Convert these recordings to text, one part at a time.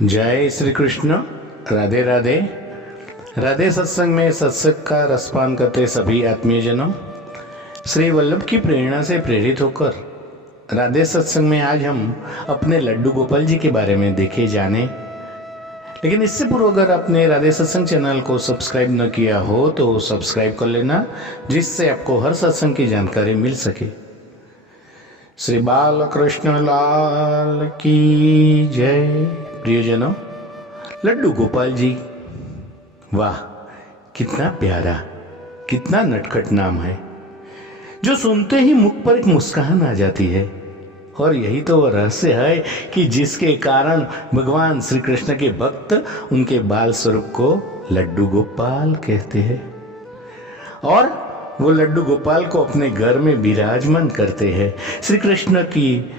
जय श्री कृष्ण। राधे राधे। राधे सत्संग में सत्संग का रसपान करते सभी आत्मीयजनों, श्री वल्लभ की प्रेरणा से प्रेरित होकर राधे सत्संग में आज हम अपने लड्डू गोपाल जी के बारे में देखे जाने। लेकिन इससे पूर्व अगर आपने राधे सत्संग चैनल को सब्सक्राइब न किया हो तो सब्सक्राइब कर लेना, जिससे आपको हर सत्संग की जानकारी मिल सके। श्री बालकृष्ण लाल की जय। प्रियजनों, लड्डू गोपाल जी, वाह कितना प्यारा, कितना नटखट नाम है, जो सुनते ही मुख पर एक मुस्कान आ जाती है। और यही तो वह रहस्य है कि जिसके कारण भगवान श्री कृष्ण के भक्त उनके बाल स्वरूप को लड्डू गोपाल कहते हैं और वो लड्डू गोपाल को अपने घर में विराजमान करते हैं। श्री कृष्ण की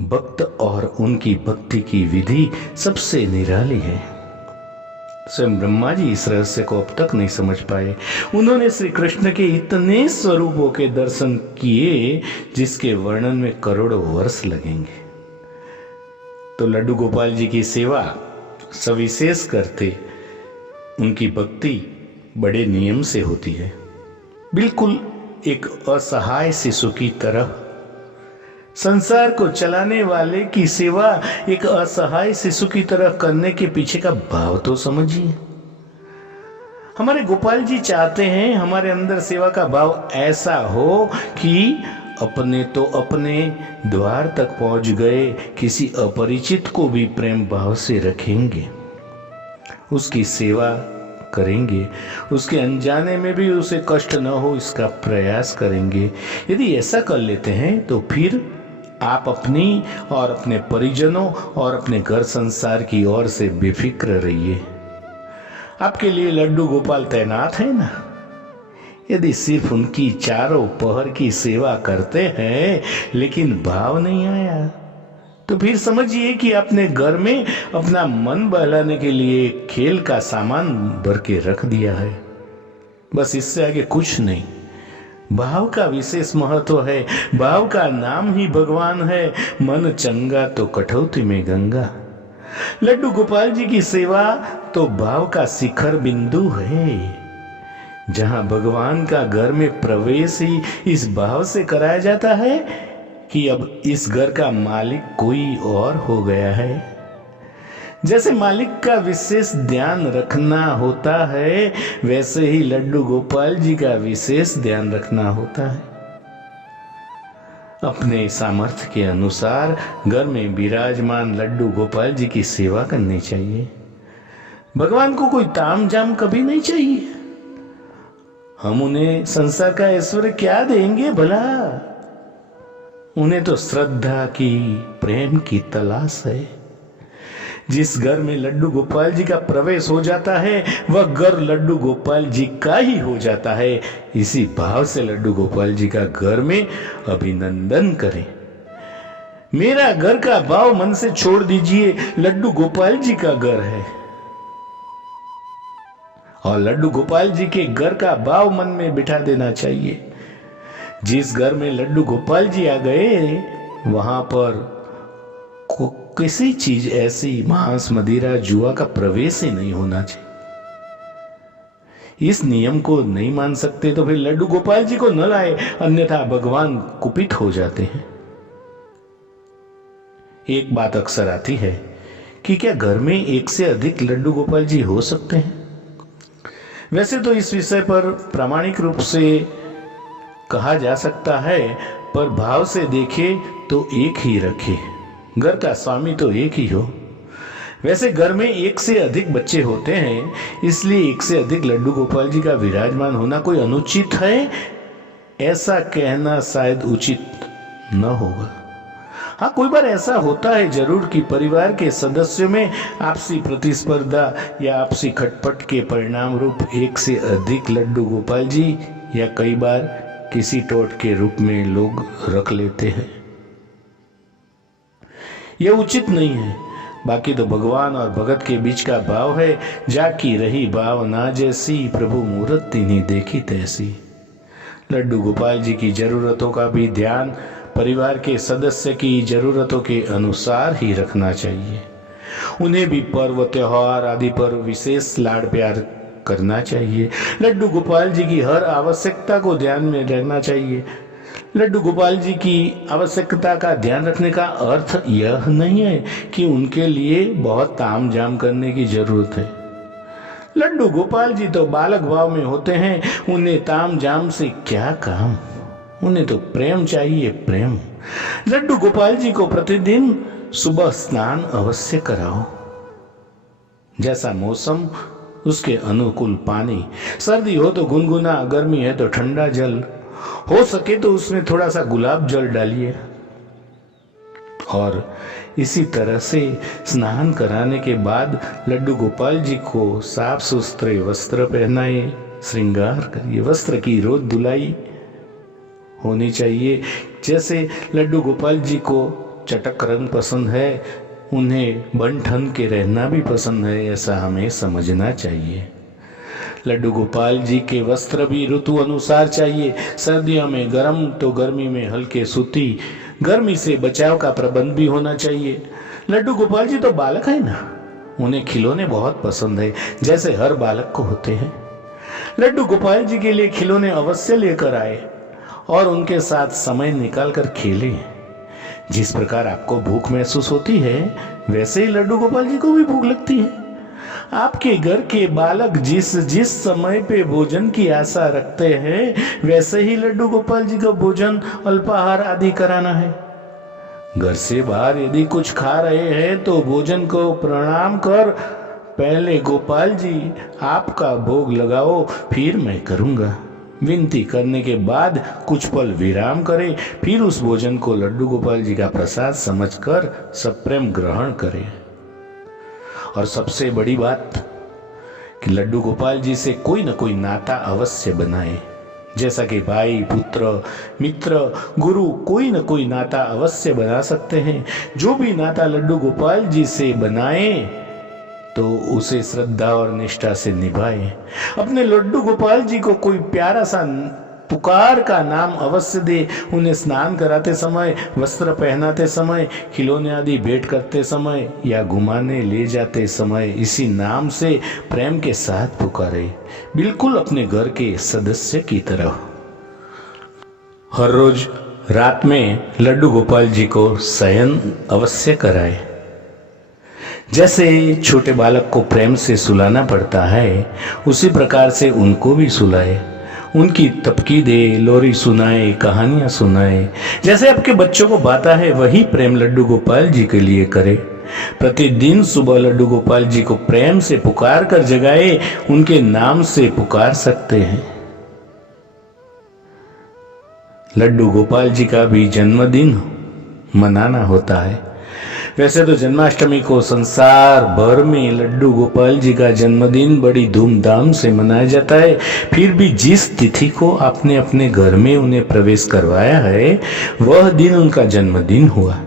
भक्त और उनकी भक्ति की विधि सबसे निराली है। स्वयं ब्रह्मा जी इस रहस्य को अब तक नहीं समझ पाए। उन्होंने श्री कृष्ण के इतने स्वरूपों के दर्शन किए जिसके वर्णन में करोड़ों वर्ष लगेंगे। तो लड्डू गोपाल जी की सेवा सविशेष करते उनकी भक्ति बड़े नियम से होती है, बिल्कुल एक असहाय शिशु की तरह। संसार को चलाने वाले की सेवा एक असहाय शिशु की तरह करने के पीछे का भाव तो समझिए। हमारे गोपाल जी चाहते हैं हमारे अंदर सेवा का भाव ऐसा हो कि अपने तो अपने द्वार तक पहुंच गए किसी अपरिचित को भी प्रेम भाव से रखेंगे, उसकी सेवा करेंगे, उसके अनजाने में भी उसे कष्ट न हो इसका प्रयास करेंगे। यदि ऐसा कर लेते हैं तो फिर आप अपनी और अपने परिजनों और अपने घर संसार की ओर से बेफिक्र रहिए। आपके लिए लड्डू गोपाल तैनात है ना। यदि सिर्फ उनकी चारों पहर की सेवा करते हैं लेकिन भाव नहीं आया तो फिर समझिए कि आपने घर में अपना मन बहलाने के लिए खेल का सामान भर के रख दिया है। बस इससे आगे कुछ नहीं। भाव का विशेष महत्व है। भाव का नाम ही भगवान है। मन चंगा तो कठौती में गंगा। लड्डू गोपाल जी की सेवा तो भाव का शिखर बिंदु है, जहां भगवान का घर में प्रवेश ही इस भाव से कराया जाता है कि अब इस घर का मालिक कोई और हो गया है। जैसे मालिक का विशेष ध्यान रखना होता है, वैसे ही लड्डू गोपाल जी का विशेष ध्यान रखना होता है। अपने सामर्थ्य के अनुसार घर में विराजमान लड्डू गोपाल जी की सेवा करनी चाहिए। भगवान को कोई ताम झाम कभी नहीं चाहिए। हम उन्हें संसार का ऐश्वर्य क्या देंगे भला। उन्हें तो श्रद्धा की, प्रेम की तलाश है। जिस घर में लड्डू गोपाल जी का प्रवेश हो जाता है वह घर लड्डू गोपाल जी का ही हो जाता है। इसी भाव से लड्डू गोपाल जी का घर में अभिनंदन करें। मेरा घर का भाव मन से छोड़ दीजिए, लड्डू गोपाल जी का घर है और लड्डू गोपाल जी के घर का भाव मन में बिठा देना चाहिए। जिस घर में लड्डू गोपाल जी आ गए वहां पर किसी चीज ऐसी मांस मदिरा जुआ का प्रवेश ही नहीं होना चाहिए। इस नियम को नहीं मान सकते तो फिर लड्डू गोपाल जी को न लाए, अन्यथा भगवान कुपित हो जाते हैं। एक बात अक्सर आती है कि क्या घर में एक से अधिक लड्डू गोपाल जी हो सकते हैं। वैसे तो इस विषय पर प्रामाणिक रूप से कहा जा सकता है, पर भाव से देखे तो एक ही रखे। घर का स्वामी तो एक ही हो। वैसे घर में एक से अधिक बच्चे होते हैं, इसलिए एक से अधिक लड्डू गोपाल जी का विराजमान होना कोई अनुचित है, ऐसा कहना शायद उचित न होगा। हाँ, कोई बार ऐसा होता है जरूर कि परिवार के सदस्यों में आपसी प्रतिस्पर्धा या आपसी खटपट के परिणाम रूप एक से अधिक लड्डू गोपाल जी या कई बार किसी टोट के रूप में लोग रख लेते हैं। यह उचित नहीं है। बाकी तो भगवान और भगत के बीच का भाव है, जाकी रही भावना जैसी, प्रभु मूर्ति नहीं देखी तैसी। लड्डू गोपाल जी की जरूरतों का भी ध्यान परिवार के सदस्य की जरूरतों के अनुसार ही रखना चाहिए। उन्हें भी पर्व त्योहार आदि पर विशेष लाड प्यार करना चाहिए। लड्डू गोपाल जी की हर आवश्यकता को ध्यान में रखना चाहिए। लड्डू गोपाल जी की आवश्यकता का ध्यान रखने का अर्थ यह नहीं है कि उनके लिए बहुत ताम झाम करने की जरूरत है। लड्डू गोपाल जी तो बालक भाव में होते हैं, उन्हें ताम झाम से क्या काम, उन्हें तो प्रेम चाहिए, प्रेम। लड्डू गोपाल जी को प्रतिदिन सुबह स्नान अवश्य कराओ। जैसा मौसम उसके अनुकूल पानी, सर्दी हो तो गुनगुना, गर्मी है तो ठंडा जल, हो सके तो उसमें थोड़ा सा गुलाब जल डालिए। और इसी तरह से स्नान कराने के बाद लड्डू गोपाल जी को साफ सुथरे वस्त्र पहनाए, श्रृंगार करिए। वस्त्र की रोज धुलाई होनी चाहिए। जैसे लड्डू गोपाल जी को चटक रंग पसंद है, उन्हें बन ठन के रहना भी पसंद है, ऐसा हमें समझना चाहिए। लड्डू गोपाल जी के वस्त्र भी ऋतु अनुसार चाहिए। सर्दियों में गर्म तो गर्मी में हल्के सूती, गर्मी से बचाव का प्रबंध भी होना चाहिए। लड्डू गोपाल जी तो बालक है ना, उन्हें खिलौने बहुत पसंद है, जैसे हर बालक को होते हैं। लड्डू गोपाल जी के लिए खिलौने अवश्य लेकर आए और उनके साथ समय निकालकर खेलें। जिस प्रकार आपको भूख महसूस होती है, वैसे ही लड्डू गोपाल जी को भी भूख लगती है। आपके घर के बालक जिस समय पे भोजन की आशा रखते हैं, वैसे ही लड्डू गोपाल जी का भोजन अल्पाहार आदि कराना है। घर से बाहर यदि कुछ खा रहे हैं तो भोजन को प्रणाम कर पहले गोपाल जी आपका भोग लगाओ, फिर मैं करूंगा। विनती करने के बाद कुछ पल विराम करें, फिर उस भोजन को लड्डू गोपाल जी का प्रसाद समझकर सप्रेम ग्रहण करें। और सबसे बड़ी बात कि लड्डू गोपाल जी से कोई न कोई नाता अवश्य बनाए, जैसा कि भाई, पुत्र, मित्र, गुरु, कोई न कोई नाता अवश्य बना सकते हैं। जो भी नाता लड्डू गोपाल जी से बनाए तो उसे श्रद्धा और निष्ठा से निभाए। अपने लड्डू गोपाल जी को कोई प्यारा सा पुकार का नाम अवश्य दे। उन्हें स्नान कराते समय, वस्त्र पहनाते समय, खिलौने आदि भेंट करते समय या घुमाने ले जाते समय इसी नाम से प्रेम के साथ पुकारे, बिल्कुल अपने घर के सदस्य की तरह। हर रोज रात में लड्डू गोपाल जी को शयन अवश्य कराए। जैसे छोटे बालक को प्रेम से सुलाना पड़ता है, उसी प्रकार से उनको भी सुलाए, उनकी तपकी दे, लोरी सुनाए, कहानियां सुनाए। जैसे आपके बच्चों को भाता है, वही प्रेम लड्डू गोपाल जी के लिए करे। प्रतिदिन सुबह लड्डू गोपाल जी को प्रेम से पुकार कर जगाए, उनके नाम से पुकार सकते हैं। लड्डू गोपाल जी का भी जन्मदिन मनाना होता है। वैसे तो जन्माष्टमी को संसार भर में लड्डू गोपाल जी का जन्मदिन बड़ी धूमधाम से मनाया जाता है। फिर भी जिस तिथि को आपने अपने घर में उन्हें प्रवेश करवाया है, वह दिन उनका जन्मदिन हुआ।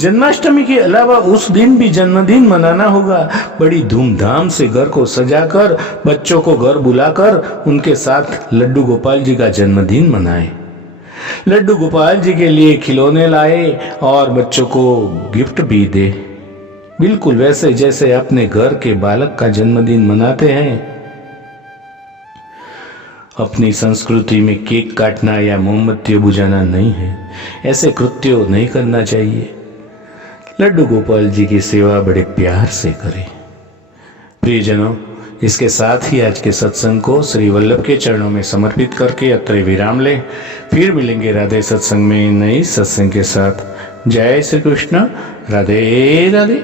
जन्माष्टमी के अलावा उस दिन भी जन्मदिन मनाना होगा। बड़ी धूमधाम से घर को सजाकर, बच्चों को घर बुलाकर उनके साथ लड्डू गोपाल जी का जन्मदिन मनाए। लड्डू गोपाल जी के लिए खिलौने लाए और बच्चों को गिफ्ट भी दे, बिल्कुल वैसे जैसे अपने घर के बालक का जन्मदिन मनाते हैं। अपनी संस्कृति में केक काटना या मोमबत्ती बुझाना नहीं है, ऐसे कृत्य नहीं करना चाहिए। लड्डू गोपाल जी की सेवा बड़े प्यार से करें। प्रियजनों, इसके साथ ही आज के सत्संग को श्री वल्लभ के चरणों में समर्पित करके अत्र विराम लें। फिर मिलेंगे राधे सत्संग में नई सत्संग के साथ। जय श्री कृष्ण। राधे राधे।